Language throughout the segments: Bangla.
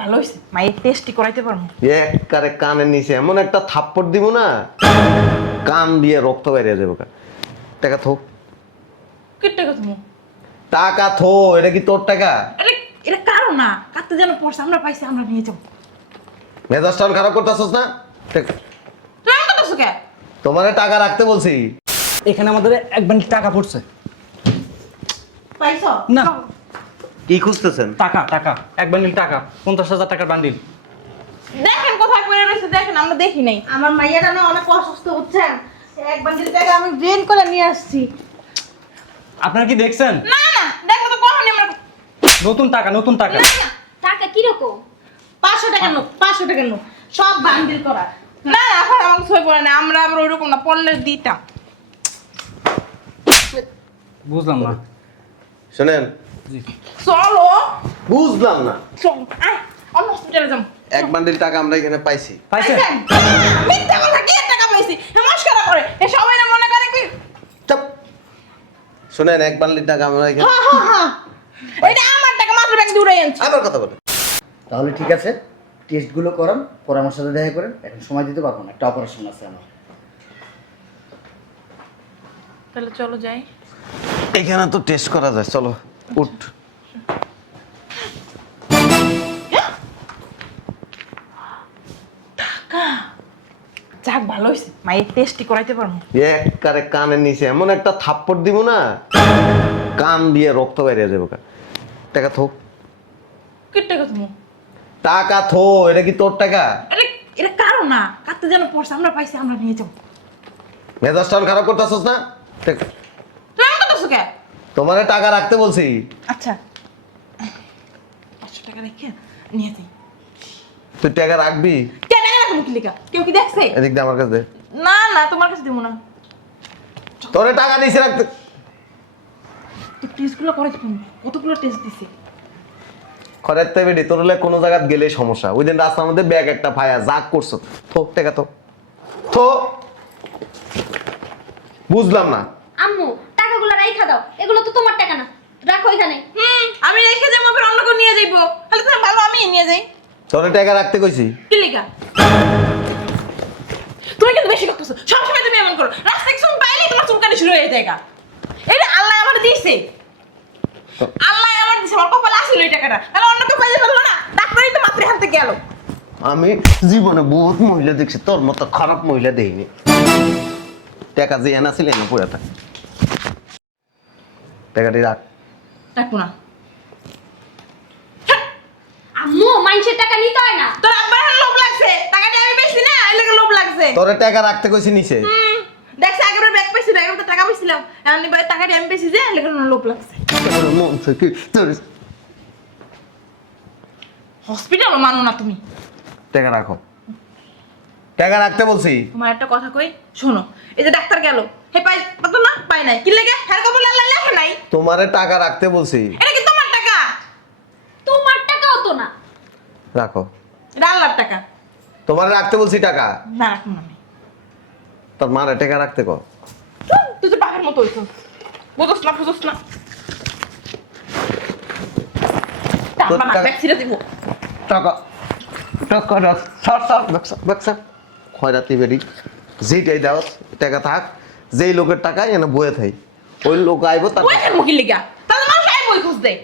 ভালো হইছে মাই টেস্টি করাইতে পারবো একবারে কানের নিচে এমন একটা থাপ্পড় দিব না কান দিয়ে রক্ত বেরিয়ে যাবে টাকা থো কি টাকা তুমি টাকা থো এটা কি তোর টাকা আরে এটা কারো না কাটতে যেন পড়ছে আমরা পাইছি আমরা নিয়ে যাবো মেজাজটা খারাপ করতেছস না তুমি এমন করতেছো কে তোমারে টাকা রাখতে বলছি এখানে আমাদের এক বান্ডিল টাকা পড়ছে। পাইছো না। কি খুঁজতেছেন টাকা টাকা এক বান্ডিল টাকা 50,000 টাকার বান্ডিল। দেখেন কোথায় পড়ে রয়েছে দেখেন আমরা দেখি নাই আমার মাইয়াটা না অনেক অসুস্থ হচ্ছেন এক বান্ডিল টাকা আমি ড্রেন করে নিয়ে আসছি। আপনারা কি দেখছেন? না না দেখো তো কখনই আমরা নতুন টাকা নতুন টাকা। টাকা কিরকম? 500 টাকার নোট 500 টাকার নোট সব বান্ডিল করা। না না এখন আমাকে সই পড়ে না আমরা আবার ওইরকম না পড়লে দিতাম বুঝলাম না। শোনেন জি। চলো বুঝলাম না চলো আয় অন্য হসপিটালে যাবো এক বান্ডিল টাকা আমরা এখানে পাইছি পাইছেন? মিথ্যা কথা কি এর টাকা পাইছি নমস্কার করে এ সবাই না মনে করে কি চুপ শোনেন এক বান্ডিল টাকা আমরা এখানে এটা আমার টাকা মাত্র ব্যাংক দিয়ে উড়াই আনছি আবার কথা বলে তাহলে ঠিক আছে, টেস্টগুলো করান, পরে আমার সাথে দেখা করেন। এখন সময় দিতে পারবো না, একটা অপারেশন আছে আমার। তাহলে চলো যাই এখানে তো টেস্ট করা যায় চলো উঠ যাক ভালো হইছে মাই টেস্টি করাইতে পারবো একবারে কানের নিচে এমন একটা থাপ্পড় দিব না কান দিয়ে রক্ত বেরিয়ে যাবে টাকা থো কি টাকা তুমি টাকা থো এটা কি তোর টাকা আরে এটা কারো না কাটতে যেন পড়ছে আমরা পাইছি আমরা নিয়ে যাবো মেজাজটা খারাপ করতেছস না তুমি এমন করতেছো কে তোমারে টাকা রাখতে বলছি আচ্ছা 500 টাকা রেখে নিয়ে যাই তুই টাকা রাখবি কে টাকা রাখবো কি লেখা কেউ কি দেখছে এদিক দিয়ে আমার কাছে দে না না তোমার কাছে দেবো না তোরে টাকা নিচে রাখতে তো টেস্টগুলো করে তুমি কতগুলো টেস্ট দিছি খরাইতে বেডি তোর হলে কোনো জায়গায় গেলে সমস্যা ওই দিন রাস্তার মধ্যে ব্যাগ একটা ফায়া জাগ করছো থো টাকা তো থো বুঝলাম না আম্মু টাকাগুলো রাইখা দাও, এগুলো তো তোমার টাকা না, রাখো এখানে। আমি রেখে যাবো ফের অন্য কেউ নিয়ে যাইবো তাহলে তুমি ভালো আমি নিয়ে যাই তোরে টাকা রাখতে কইছি কি লেখা তুমি কিন্তু বেশি করতেছো সবসময় তুমি এমন করো রাস্তায় কিছু পাইলেই তোমার চুলকানি শুরু হয়ে যায় গা। এটা আল্লাহ আমার দিয়েছে আল্লাহ আমার দিয়েছে আমার কপালে আসলে এই টাকাটা তাহলে অন্য কেউ পাইলে ফেললো না ডাক্তারই তো মাত্র হাতে গেল আমি জীবনে বহুত মহিলা দেখছি তোর মতো খারাপ মহিলা দেখিনি টাকা যে এনা ছিল এনা পড়ে থাক টাকাটি রাখ রাখবো না আম্মু মানুষের টাকা নিতে হয় না। তোর আব্বার লোভ লাগছে টাকাটা আমি পেয়েছি না এই লাগে লোভ লাগছে তোরে টাকা রাখতে কইছি নিচে দেখছে আগের ব্যাগ পেয়েছি না আগের টাকা পেয়েছিলাম আমি টাকাটা আমি পেয়েছি যে লেগে লোভ লাগছে তোর মন থেকে তোর হসপিটালও মানো না তুমি টাকা রাখো টাকা রাখতে বলছি তোমার একটা কথা কই শোনো এই যে ডাক্তার গেল হে পাই পাতো না পাই নাই কি লাগে হ্যাঁ কবুল আল্লাহ লেখে নাই তোমারে টাকা রাখতে বলছি এটা কি তোমার টাকা তোমার টাকাও তো না। রাখো এটা আল্লাহর টাকা তোমারে রাখতে বলছি টাকা না রাখুন আমি তোর মারে টাকা রাখতে কর তুই তো পাখের মতো হইছো বুঝোস না বুঝোস না টাকা না ব্যাগ ছিঁড়ে দিব টাকা টাকা রাখ সর সর ব্যবসা খয়রাতি বেরি যেটাই দাও টাকা থাক যেই লোকের টাকা এনে বয়ে থাই ওই লোক আইবো তার ওই মুখি লিগা তাহলে মানুষ আই বই খুঁজ দেয়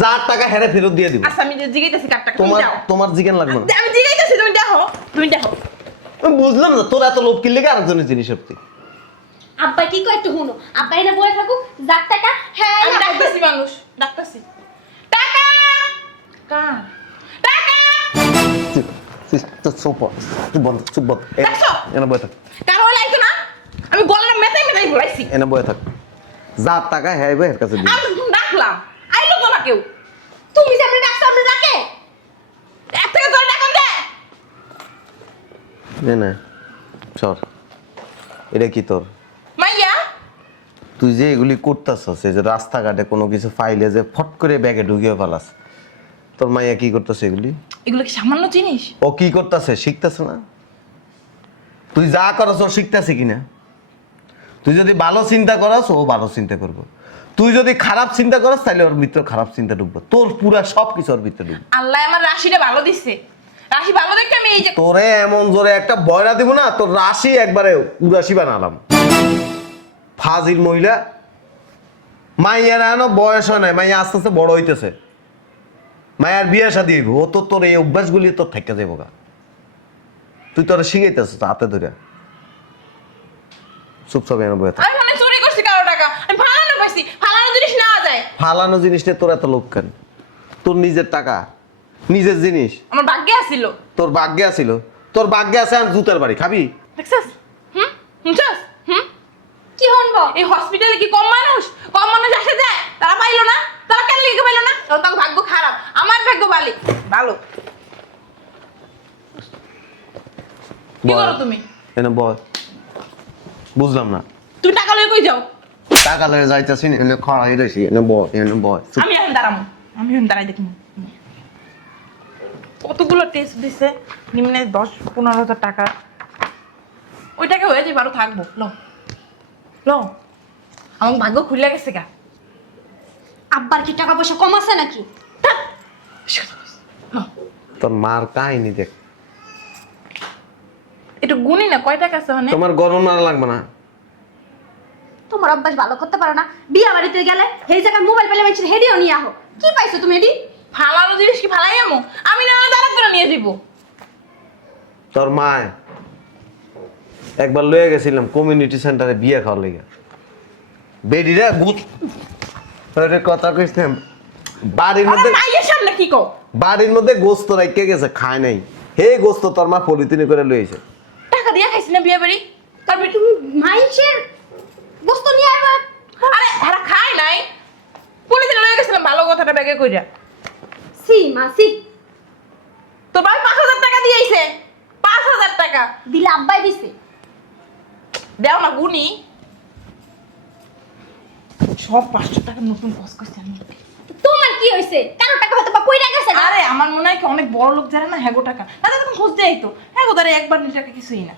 যার টাকা হেরে ফেরত দিয়ে দিব আচ্ছা আমি যে জিগাইতেছি কার টাকা তুমি তোমার যাও তোমার জিজ্ঞান লাগবে না আমি জিগাইতেছি তুমি দেখো তুমি দেখো আমি বুঝলাম না তোর এত লোভ কিনলে আরেকজনের জিনিস সত্যি আব্বা কি কয় একটু শুনো, আব্বা এনে বলে থাকুক, যার টাকা হ্যাঁ আমি ডাকতেছি মানুষ ডাকতেছি টাকা কার টাকা চুপ বন্ধ দেখছো? এনে বয়ে থাক কারো লাইতো না আমি গলাটা মেটাই বলাইছি এনে বয়ে থাক যার টাকা হ্যাঁ এর কাছে দিবি আমি তো ডাকলাম আইলো তো না কেউ তুমি যে আমরা ডাক্তার আমরা ডাকে। এর থেকে তোর ডাকন দে নে না সর এটা কি তোর মাইয়া তুই যে এগুলি করতেছস এই যে রাস্তাঘাটে কোনো কিছু ফাইলে যে ফট করে ব্যাগে ঢুকিয়ে ফেলাস তোর মাইয়া কি করতেছে এগুলি এগুলো কি সামান্য জিনিস ও কি করতেছে শিখতেছে না তুই যা করছ ও শিখতেছে কিনা তুই যদি ভালো চিন্তা করস ও ভালো চিন্তা করবো, তুই যদি খারাপ চিন্তা করস তাহলে ওর ভিতরে খারাপ চিন্তা ঢুকবো, তোর পুরা সব কিছু ওর ভিতরে ঢুকবে। আল্লাহ আমার রাশিটা ভালো দিচ্ছে, রাশি ভালো দেখে আমি এই যে তোরে এমন জোরে একটা বয়রা দিব না, তোর রাশি একবারে উরাশি বানালাম। ফাজিল মহিলা, মাইয়ার এখনো বয়স হয় নাই, মাইয়া আস্তে আস্তে বড় হইতেছে, মায়ার বিয়ে শাদী হইব, ও তো তোর এই অভ্যাসগুলি তোর থেকে যাবো গা, তুই তোর শিখাইতেছিস হাতে ধরে। চুপচাপ এনে বয়ে থাক। আমি মনে হয় চুরি করছি কারো টাকা, আমি ফালানো পাইছি, ফালানো জিনিস নেওয়া যায়। ফালানো জিনিসটা তোর এত লোক কেন? তোর নিজের টাকা, নিজের জিনিস, আমার ভাগ্যে আসিল। তোর ভাগ্যে আছিল, তোর ভাগ্যে আছে আর জুতার বাড়ি খাবি। দেখছিস? শুনছিস? কি হনবো? এই হসপিটালে কি কম মানুষ আসে যায়? তারা পাইলো না? তারা কেন লিখে পাইলো না? তার ভাগ্য খারাপ, আমার ভাগ্য ভালো। কি করো তুমি? এনে বয়, বুঝলাম না। তুমি টাকা লয়ে কই যাও? টাকা লয়ে যাইতেছি, এনে খড়াই রয়েছি, এনে বয়, এনে বয়। আমি এখন দাঁড়াই দেখুন। কতগুলো টেস্ট দিছে, নিম্নে 10-15 হাজার টাকা। ওই টাকা হয়ে যাবে, আরো থাকবো। লো আমার ভাগ্য খুলে গেছে গা। আব্বার কি টাকা পয়সা কম আছে নাকি? তোর মার কাহিনী দেখ, একটু গুনি না কয় টাকা আছে মানে? তোমার গণনা লাগবে না। তোমার অভ্যাস ভালো করতে পারো না। বিয়া বাড়িতে গেলে সেই জায়গায় মোবাইল পেলে মানুষের হেডিও নিয়ে আহো। কি পাইছো তুমি এডি? ফালানো জিনিস কি ফালাই আমো? আমি না দাঁড়া করে নিয়ে দিব। তোর মা একবার লয়ে গেছিলাম কমিউনিটি সেন্টারে বিয়ে খাওয়ার লেগে, বেডিরা গুত কথা কইছিলাম, বাড়ির মধ্যে মাইয়ের সামনে কি কো? বাড়ির মধ্যে গোস্ত রাইকে গেছে, খায় নাই, হে গোস্ত তোর মা পলিথিনে করে লইছে। টাকা দিয়ে খাইছি না বিয়ে বাড়ি, তারপরে তুমি মাইশের বস্তু নিয়ে আইবা। আরে এরা খায় নাই, পুলিশে লয়ে গেছিলাম ভালো কথাটা ব্যাগে কইরা। সি মাসি তোর ভাই 5,000 টাকা দিয়ে আইছে, 5,000 টাকা দিলে আব্বাই দিছে। দেও না গুনি সব 500 টাকা নতুন খরচ করছি আমি। তো তোমার কি হইছে? কারো টাকা হয়তো বা কইরা গেছে না। আরে আমার মনে হয় কি অনেক বড় লোক যারা না হ্যাগো টাকা তাদের তখন খোঁজ দেয় তো, হ্যাগো তারা একবার নি টাকা কিছুই না।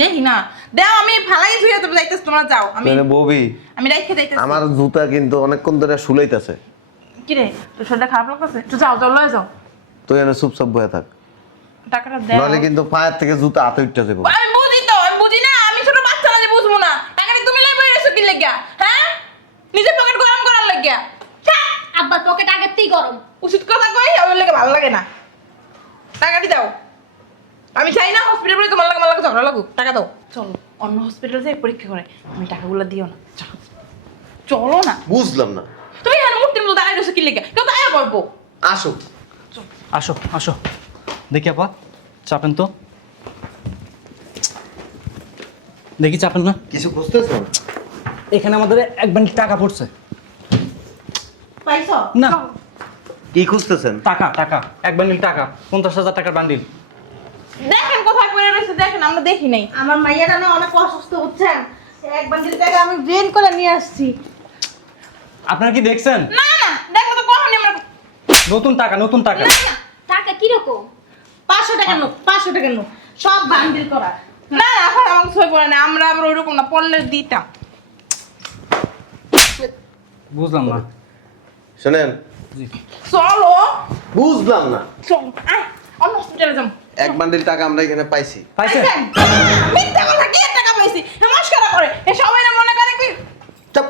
দেখি না দেও, আমি ফালাই ধুইয়া তো যাইতেছ, তোমরা যাও, আমি ববি আমি রাইখে যাইতেছি। আমার জুতা কিন্তু অনেকক্ষণ ধরে শুলাইতেছে, কি রে তোর শরীরটা খারাপ লাগতেছে? একটু যাও যাও লয়ে যাও, তুই এনে চুপচাপ বয়ে থাক, টাকাটা দেও। নাহলে কিন্তু পায়ের থেকে জুতা হাতে উঠতে যাবো। আমি বুঝি তো, আমি বুঝি না, আমি ছোট বাচ্চা না যে বুঝবো না। টাকাটা তুমি লয়ে বইরে এসো কি লাগিয়া? হ্যাঁ নিজের পকেট গরম করার লাগিয়া? আব্বার পকেট আগেতেই গরম। উচিত কথা কই, আমার লাগে ভালো লাগে না। টাকাটি দাও, আমি চাই না হসপিটাল বলে তোমার লাগে ঝগড়া লাগুক। টাকা দাও, চলো অন্য হসপিটাল যাই পরীক্ষা করে, আমি টাকাগুলো দিও না। চলো চলো না, বুঝলাম না, তুমি এখানে মূর্তির মতো দাঁড়াই রয়েছো কি লেগে? কেউ দাঁড়িয়ে পড়বো। আসো। আসো আসো, দেখি আপা, চাপেন তো, দেখি চাপেন না। কিছু বুঝতেছ? এখানে আমাদের এক বান্ডিল টাকা পড়ছে। পাইছো না। কি খুঁজতেছেন? টাকা টাকা, এক বান্ডিল টাকা, 50,000 টাকার বান্ডিল। দেখেন কোথায় পড়ে রয়েছে, দেখেন, আমরা দেখি নাই। আমার মাইয়াটা না অনেক অসুস্থ বুঝছেন। এক বান্ডিল টাকা আমি ড্রেন করে নিয়ে আসছি। আপনারা কি দেখছেন? না না দেখো তো কখনই আমরা নতুন টাকা, নতুন টাকা। না না, টাকা কি রকম? 500 টাকা নোট, 500 টাকা নোট, সব বান্ডিল করা। না না এখন আমাকে সই পড়ে না, আমরা ওইরকম না, পড়লে দিতাম। বুঝলাম না। শোনেন, জি। চলো বুঝলাম না, চলো আয় অন্য হসপিটালে যাবো। এক বান্ডিল টাকা আমরা এখানে পাইছি। পাইছেন? মিথ্যা কথা, কি টাকা পাইছি? নমস্কার করে এ সবাই না মনে করে কি চুপ।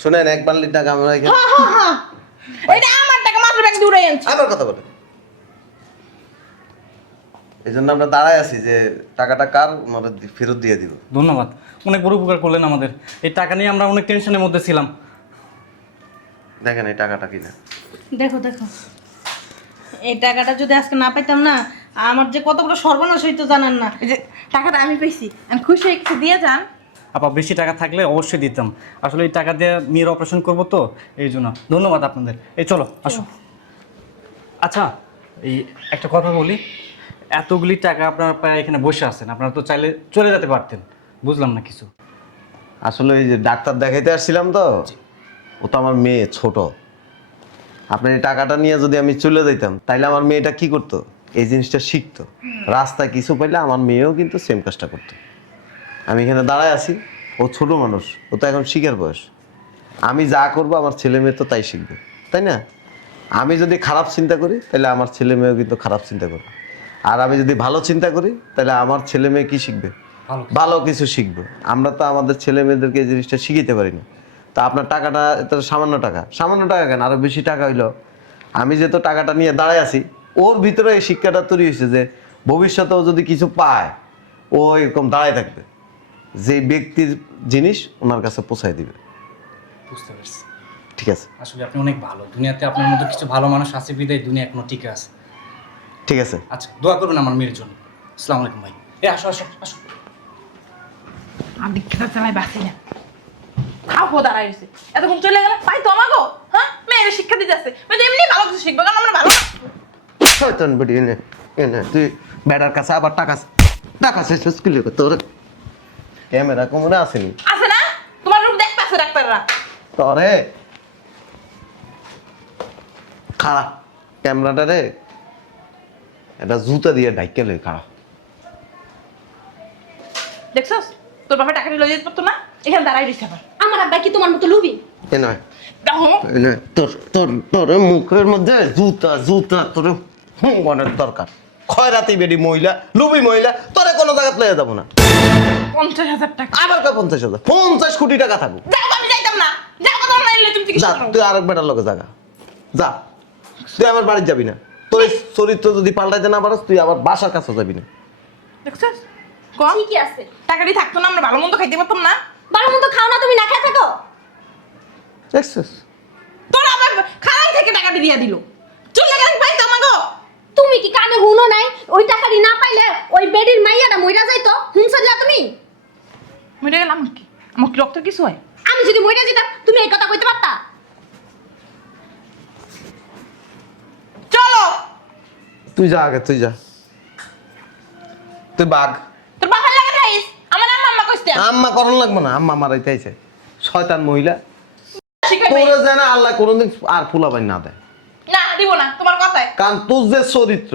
শোনেন, এক বান্ডিল টাকা আমরা এখানে, এটা আমার টাকা, মাত্র ব্যাগ দিয়ে উড়াই আনছি। আবার কথা বলে, এই জন্য আমরা দাঁড়ায় আছি যে টাকাটা কার, ওনারা ফেরত দিয়ে দিব। ধন্যবাদ, অনেক বড় উপকার করলেন আমাদের। এই টাকা নিয়ে আমরা অনেক টেনশনের মধ্যে ছিলাম। দেখেন এই টাকাটা কিনা। দেখো দেখো, এই টাকাটা যদি আজকে না পাইতাম না, আমার যে কত বড় সর্বনাশ হইতো জানেন না। এই যে টাকাটা আমি পেয়েছি, আমি খুশি হয়ে কিছু দিয়ে যান। আপা বেশি টাকা থাকলে অবশ্যই দিতাম, আসলে এই টাকা দিয়ে মেয়ের অপারেশন করবো তো, এই জন্য। ধন্যবাদ আপনাদের। এই চলো আসো। আচ্ছা, এই একটা কথা বলি, এতগুলি টাকা আপনার প্রায় এখানে বসে আছেন, আপনারা তো চাইলে চলে যেতে পারতেন। বুঝলাম না কিছু। আসলে এই যে ডাক্তার দেখাইতে আসছিলাম তো, ও তো আমার মেয়ে ছোট, আপনার এই টাকাটা নিয়ে যদি আমি চলে যাইতাম তাইলে আমার মেয়েটা কি করতো? এই জিনিসটা শিখতো। রাস্তায় কিছু পাইলে আমার মেয়েও কিন্তু সেম কাজটা করতো। আমি এখানে দাঁড়ায় আছি, ও ছোট মানুষ, ও তো এখন শিখার বয়স। আমি যা করবো আমার ছেলে মেয়ে তো তাই শিখবে, তাই না? আমি যদি খারাপ চিন্তা করি তাহলে আমার ছেলে মেয়েও কিন্তু খারাপ চিন্তা করবে, আর আমি যদি ভালো চিন্তা করি তাহলে আমার ছেলে মেয়ে কি শিখবে? ভালো কিছু শিখবে। আমরা তো আমাদের ছেলে মেয়েদেরকে এই জিনিসটা শিখাইতে পারি না। তা আপনার টাকাটা এটা সামান্য টাকা কেন, আরো বেশি টাকা হইলো। আমি যেহেতু টাকাটা নিয়ে দাঁড়ায় আছি, ওর ভিতরে এই শিক্ষাটা তৈরি হয়েছে যে ভবিষ্যতেও যদি কিছু পায় ও এরকম দাঁড়ায় থাকবে, যে ব্যক্তির জিনিস ওনার কাছে পৌঁছায় দিবে। বুঝতে পারছি। ঠিক আছে, আসলে আপনি অনেক ভালো, দুনিয়াতে আপনার মতো কিছু ভালো মানুষ আছে বিদায় দুনিয়া এখনো টিকে আছে। ঠিক আছে। আচ্ছা, দোয়া করবেন আমার মেয়ের জন্য। আসসালামু আলাইকুম ভাই। আসো আসো আসো। আমি খেতে চালাই বাসি না, খাও খো দাঁড়াই রয়েছে, এতক্ষণ চলে গেলে পাই তো আমাগো। হ্যাঁ, মেয়ের শিক্ষা দিতে আসছে, এমনি ভালো কিছু শিখবো, কারণ আমরা ভালো। শয়তান বেটি, এনে এনে তুই বেটার কাছে আবার টাকা শেষ স্কুলে তোর ক্যামেরা কোমরে আসেনি আছে না, তোমার রূপ দেখতে আছে ডাক্তাররা। তরে খাড়া ক্যামেরাটা রে এটা জুতা দিয়ে ঢাইকে লই খাড়া। দেখছস তোর বাবা টাকাটা লয়ে যেতে পারতো না, এখানে দাঁড়াই রয়েছে আবার। আমার আব্বা কি তোমার মতো লুবি? এ নয় দেখো এনে তোর তোর তোর মুখের মধ্যে জুতা তোর হুঙ্গনের দরকার। খয়রাতি বেডি মহিলা, লুবি মহিলা, তোরে কোনো জায়গায় লয়ে যাবো না। 50,000 টাকা। আবার কয় 50,000? 50 কোটি টাকা থাকবো। যাও, আমি যাইতাম না, যাও, কথা না এলে তুমি চিকিৎসা যা, করো। তুই আরেক বেটার লোকে জাগা যা, তুই আমার বাড়ি যাবি না। তোর এই চরিত্র যদি পাল্টাইতে না পারস তুই আবার বাসার কাছে যাবি না। দেখছস কম ঠিকই আছে। টাকাটি থাকতো না, আমরা ভালো মন্দ খাইতে পারতাম না। ভালো মতো খাও না, তুমি না খেয়ে থাকো। দেখছিস? তোর আবার খালাই থেকে টাকাটি দিয়া দিল, চলে গেলেন পাই তো আমাগো। তুমি কি কানে হুনো নাই? ওই টাকাটি না পাইলে ওই বেডির মাইয়াটা মইরা যাইতো। হুনছা যা তুমি? মরে গেলাম কি, আমার কি রক্তের কিছু হয়? আমি যদি মইরা যেতাম তুমি এই কথা কইতে পারতা? চলো, তুই যা আগে, তুই যা, তুই বাঘ। তোর বাবার লাগে খাইস, আমার আম্মা কইছে আম্মা করণ লাগবো না, আম্মা মারাইতে আইছে। শয়তান মহিলা, শিখাইবে তোরে যেন আল্লাহ কোনোদিন আর ফুলাবাই না দেয়। না, দিব না তোমার কথায়। কারণ তোর যে চরিত্র,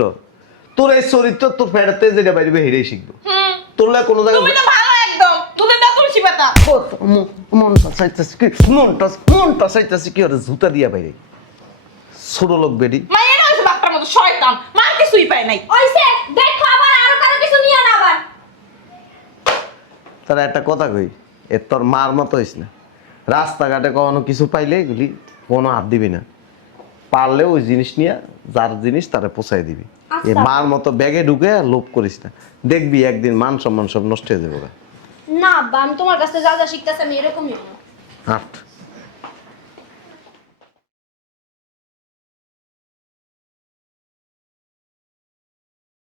তোর এই চরিত্র তোর ফেরাতে যেটা বাইরে হেরেই শিখবো। হুম, তোর লাগে কোনো তুমি জায়গায় তো ভালো একদম, দুধের দাঁত তুলসী পাতা। মনটা চাইতেছে কি, মনটা চাইতেছে কি ওরে জুতা দিয়া বাইরে। ছোট লোক বেডি মায়ের হয়েছে বাচ্চার মতো শয়তান, মার কিছুই পায় নাই। ওইসে দেখো আবার আরো কারো কিছু নিয়ে না আবার। তারা একটা কথা কই, এর তোর মার মতো হইস না। রাস্তাঘাটে কখনো কিছু পাইলে এগুলি কোনো হাত দিবি না, পারলে ওই জিনিস নিয়ে যার জিনিস তারা পোষাই দিবি। আচ্ছা। এ মার মতো ব্যাগে ঢুকে লোভ করিস না, দেখবি একদিন মান সম্মান সব নষ্ট হয়ে যাবে। না আব্বা, আমি তোমার কাছে যা যা শিখতেছি আমি এরকমই হবো। হাট।